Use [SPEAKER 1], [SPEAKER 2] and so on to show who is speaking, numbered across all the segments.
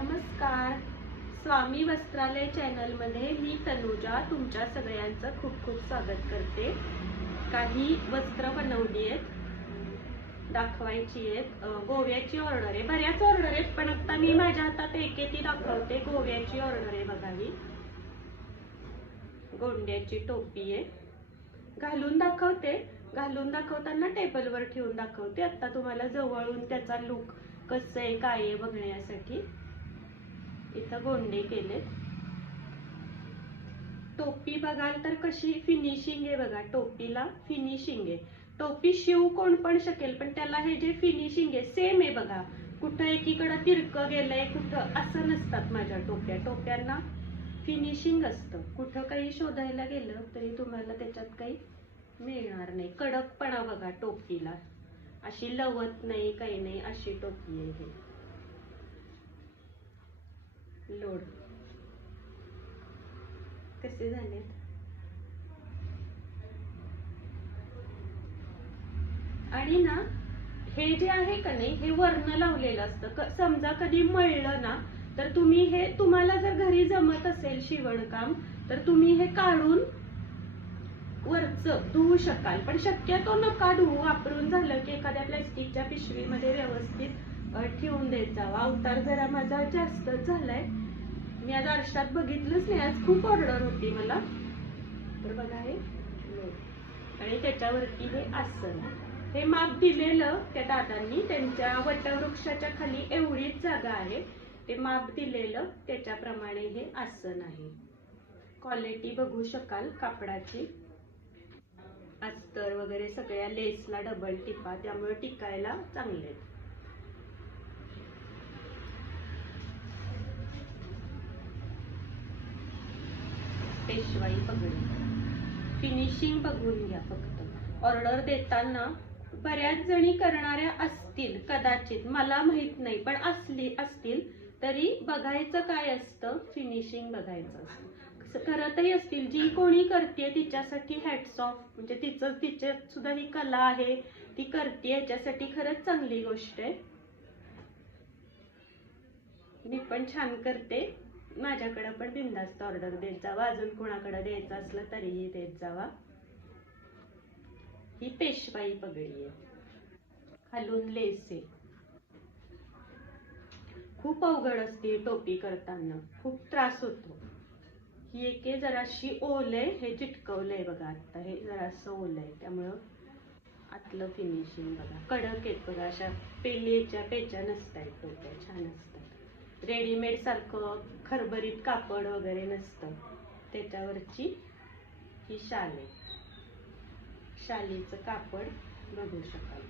[SPEAKER 1] नमस्कार. स्वामी वस्त्रालय चॅनलमध्ये मी तनुजा तुमच्या सगळ्यांचं खूप खूप स्वागत करते. काही वस्त्र बनवली आहेत दाखवायची आहेत. गोव्याची ऑर्डर आहे. बऱ्याच ऑर्डर आहेत पण आता मी माझ्या हातात एक ती दाखवते. गोव्याची ऑर्डर आहे बघावी गोंड्याची टोपी आहे. घालून दाखवते. घालून दाखवताना टेबलवर ठेवून दाखवते. आता तुम्हाला जवळून त्याचा लुक कसं आहे काय आहे बघण्यासाठी. इथं गोंडे केलेत टोपी बघाल तर कशी? फिनिशिंग आहे बघा टोपीला फिनिशिंग आहे. टोपी शिव कोण पण शकेल पण त्याला हे जे फिनिशिंग आहे सेम आहे बघा. कुठं एकीकडं तिरकं गेलंय कुठं असं नसतात माझ्या टोप्या. टोप्यांना फिनिशिंग असतं. कुठं काही शोधायला गेलं तरी तुम्हाला त्याच्यात काही मिळणार नाही. कडकपणा बघा टोपीला. अशी लवत नाही काही नाही अशी टोपी आहे ही. लोड. कसे झालेत? आणि ना हे जे आहे का नाही हे वर्ण लावलेलं असतं. समजा कधी मळलं ना तर तुम्ही हे तुम्हाला जर घरी जमत असेल शिवणकाम तर तुम्ही हे काढून वरच धुवू शकाल. पण शक्यतो नका धुवू वापरून झालं की एखाद्या प्लॅस्टिकच्या पिशवीमध्ये व्यवस्थित ठेवून देत जावा अवतार जरा माझा जास्तच झालाय. मी आज आरशात बघितलंच नाही. आज खूप ऑर्डर होती मला. तर बघा हे. आणि त्याच्यावरती हे आसन. हे माप दिलेलं त्या दादांनी. त्यांच्या वटवृक्षाच्या खाली एवढीच जागा आहे. ते माप दिलेलं त्याच्याप्रमाणे हे आसन आहे. क्वालिटी बघू शकाल कापडाची. अस्तर वगैरे सगळ्या लेसला डबल टिपा. त्यामुळे टिकायला चांगले आहेत. पेशवाई पगडी. फिनिशिंग बघून घ्या फक्त. ऑर्डर देताना बऱ्याच जणी करणाऱ्या असतील कदाचित मला माहीत नाही पण असली असतील तरी बघायचं काय असतं? फिनिशिंग बघायचं असतं. स- करतही असतील. जी कोणी करते तिच्यासाठी हॅट्स ऑफ म्हणजे तिचं तिच्यात सुद्धा ही कला आहे ती करते याच्यासाठी खरंच चांगली गोष्ट आहे. मी पण छान करते. माझ्याकडं पण बिंदास्त ऑर्डर देत जावा. अजून कोणाकडं द्यायचं असलं तरीही देत जावा. ही पेशवाई पगडी आहे खालून लेस. आहे खूप अवघड असते टोपी करताना. खूप त्रास होतो. ही एक आहे जराशी ओल आहे हे चिटकवलंय बघा आता. हे जरासं ओल आहे त्यामुळं आतलं फिनिशिंग बघा. कडक आहेत बघा. अशा पेलीच्या पेच्या नसतात टोप्या. छान असतात. रेडीमेड सारखं खरबरीत कापड वगैरे नसतं. त्याच्यावरची ही शाल. आहे शालीचं कापड बघू शकाल.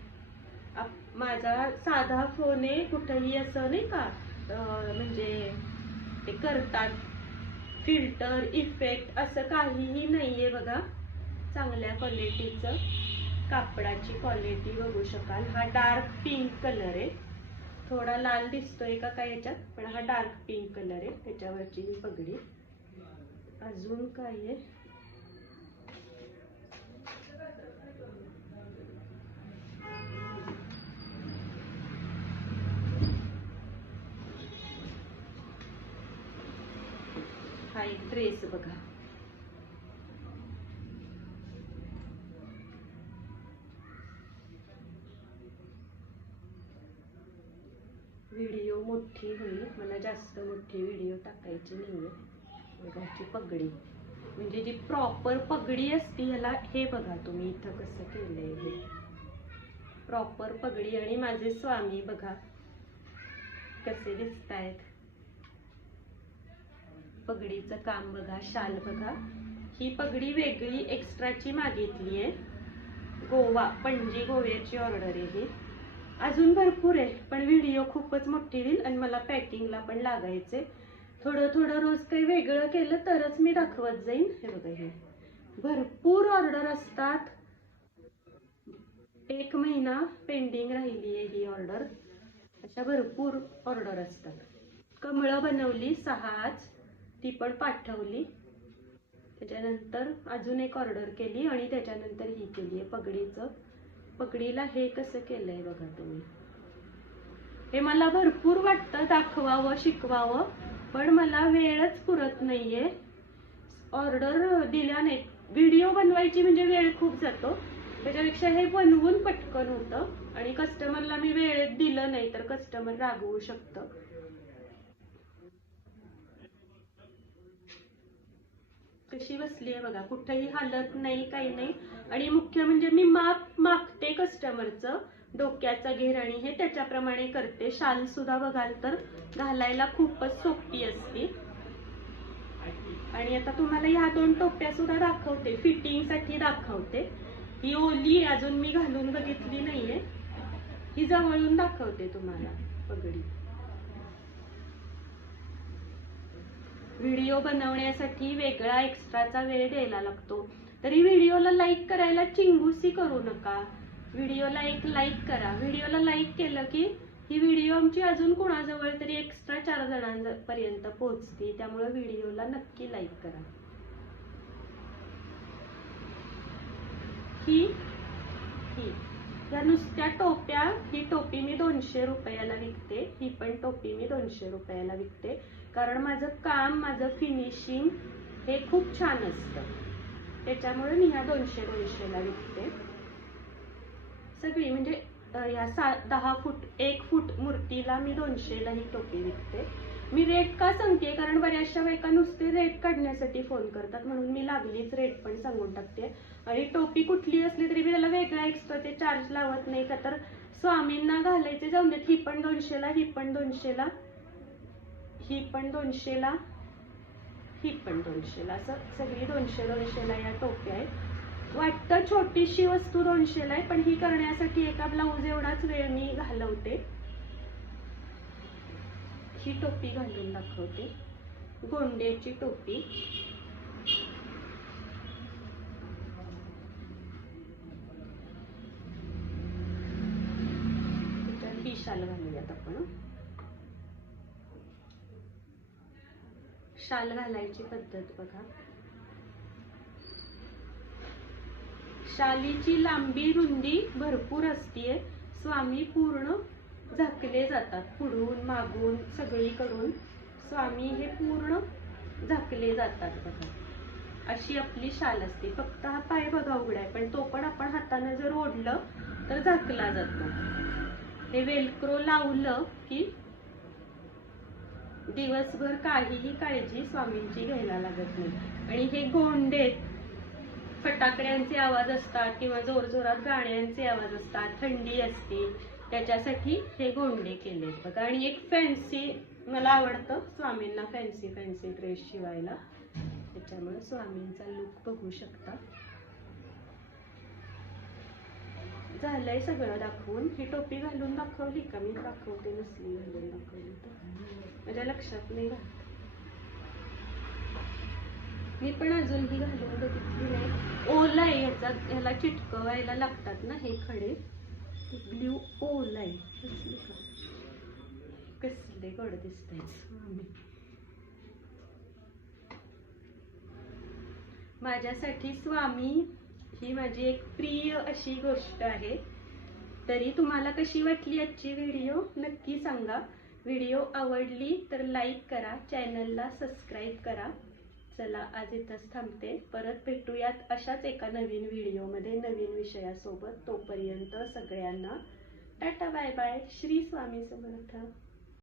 [SPEAKER 1] आप- माझा साधा फोन आहे कुठंही असं नाही का म्हणजे ते करतात. फिल्टर इफेक्ट असं काहीही नाहीये बघा. चांगल्या क्वालिटीचं कापडाची क्वालिटी बघू शकाल. हा डार्क पिंक कलर आहे. थोडा लाल दिसतोय का काय याच्यात? पण हा डार्क पिंक कलर आहे. त्याच्यावरची ही पगडी. अजून काय आहे? हा एक ड्रेस बघा. व्हिडिओ मोठी होईल. मला जास्त मोठी व्हिडिओ टाकायची नाही आहे बघायची पगडी. म्हणजे जी प्रॉपर पगडी असती ह्याला हे बघा तुम्ही इथं कसं केलंय हे. प्रॉपर पगडी आणि माझे स्वामी बघा कसे दिसत आहेत पगडीचं काम बघा शाल बघा. ही पगडी वेगळी एक्स्ट्राची मागितली आहे गोवा पणजी गोव्याची ऑर्डर आहे ही. अजून भरपूर आहे पण व्हिडिओ खूपच मोठी होईल आणि मला पॅकिंगला पण लागायचे. थोडं थोडं रोज काही वेगळं केलं तरच मी दाखवत जाईन. हे बघा हे. भरपूर ऑर्डर असतात. एक महिना पेंडिंग राहिली आहे ही ऑर्डर अशा भरपूर ऑर्डर असतात. कमळं बनवली सहा आज. ती पण पाठवली. त्याच्यानंतर अजून एक ऑर्डर केली आणि त्याच्यानंतर ही केली आहे पगडीचं. पगडीला हे कसं केलंय बघा तुम्ही? हे मला भरपूर वाटतं दाखवावं शिकवावं पण मला वेळच पुरत नाहीये. ऑर्डर दिल्या नाहीत व्हिडिओ बनवायची म्हणजे वेळ खूप जातो. त्याच्यापेक्षा हे बनवून पटकन होतं. आणि कस्टमरला मी वेळेत दिलं नाही तर कस्टमर रागवू शकतं. कशी बसली आहे बघा. कुठंही हालत नाही काही नाही. आणि मुख्य म्हणजे मी माप मागते कस्टमरचं डोक्याचा घेर आणि हे त्याच्याप्रमाणे करते. शाल सुद्धा बघाल तर घालायला खूपच सोपी असते. आणि आता तुम्हाला ह्या दोन टोप्या सुद्धा दाखवते. फिटिंगसाठी दाखवते. ही ओली अजून मी घालून बघितली नाहीये. ही जवळून दाखवते तुम्हाला. पगडी. व्हिडिओ बनवण्यासाठी वेगळा एक्स्ट्राचा वेळ द्यायला लागतो. तरी व्हिडिओला लाईक करायला चिंगूसी करू नका. व्हिडिओला एक लाईक करा. व्हिडिओला लाईक केलं की ही व्हिडिओ आमची अजून कोणाजवळ तरी एक्स्ट्रा चार जणांपर्यंत पोहोचते. त्यामुळे व्हिडिओला नक्की लाईक करा. ही ही. या नुसत्या टोप्या ही टोपी मी दोनशे रुपयाला विकते ही पण टोपी मी दोनशे रुपयाला विकते. कारण माझं काम माझं फिनिशिंग हे खूप छान असतं. त्याच्यामुळे मी ह्या दोनशे दोनशेला विकते. सगळी म्हणजे ह्या या सा दहा फूट एक फूट मूर्तीला मी दोनशेला ही टोपी विकते. मी रेट का सांगते कारण बऱ्याचशा बायका नुसते रेट काढण्यासाठी फोन करतात. म्हणून मी लागलीच रेट पण सांगून टाकते. आणि टोपी कुठली असली तरी मी त्याला वेगळा एक्स्ट्राचे चार्ज लावत नाही का? तर स्वामींना घालायचे जाऊन देत ही पण दोनशेला ही पण दोनशेला ही पण दोनशेला ही पण दोनशेला असं सगळी दोनशे दोनशेला या टोप्या आहेत. वाटतं छोटीशी वस्तू दोनशेला आहे पण ही करण्यासाठी एका ब्लाऊज एवढाच वेळ मी घालवते. ही टोपी घालून दाखवते. गोंड्याची टोपी. ही शाल घालूयात आपण. शाल घालायची पद्धत बघा. शालीची लांबी रुंदी भरपूर असतीये. स्वामी पूर्ण झाकले जातात पुढून मागून सगळीकडून. स्वामी हे पूर्ण झाकले जातात बघा. अशी आपली शाल असते. फक्त हा पाय बघा उघडाय पण तो पण आपण हाताने जर ओढलं तर झाकला जातो. हे वेलक्रो लावलं की दिवसभर काहीही काळजी स्वामींची घ्यायला लागत नाही. आणि हे गोंडे फटाकड्यांचे आवाज असतात किंवा जोरजोरात गाण्यांचे आवाज असतात थंडी असते त्याच्यासाठी हे गोंडे केले बघा. आणि एक फॅन्सी मला आवडतं स्वामींना फॅन्सी फॅन्सी ड्रेस शिवायला. त्याच्यामुळे स्वामींचा लुक बघू शकता. झालंय सगळं दाखवून. ही टोपी घालून दाखवली का? मी दाखवते नसली घालून दाखवली तर. माझ्या लक्षात नाही राहत. मी पण अजून ही घालून बघितली नाही. ओला आहे ह्याचा ह्याला चिटकवायला लागतात ना हे खडे? ब्ल्यू ओला आहे कसले का कसले गड दिसत स्वामी. माझ्यासाठी स्वामी ही माझी एक प्रिय अशी गोष्ट आहे. तरी तुम्हाला कशी वाटली आजची व्हिडिओ? नक्की सांगा. व्हिडिओ आवडली तर लाईक करा चॅनलला सबस्क्राईब करा. चला आज इथंच थांबते. परत भेटूयात अशाच एका नवीन व्हिडिओमध्ये नवीन विषयासोबत. तोपर्यंत सगळ्यांना tata bye bye. Shri Swami Samarth.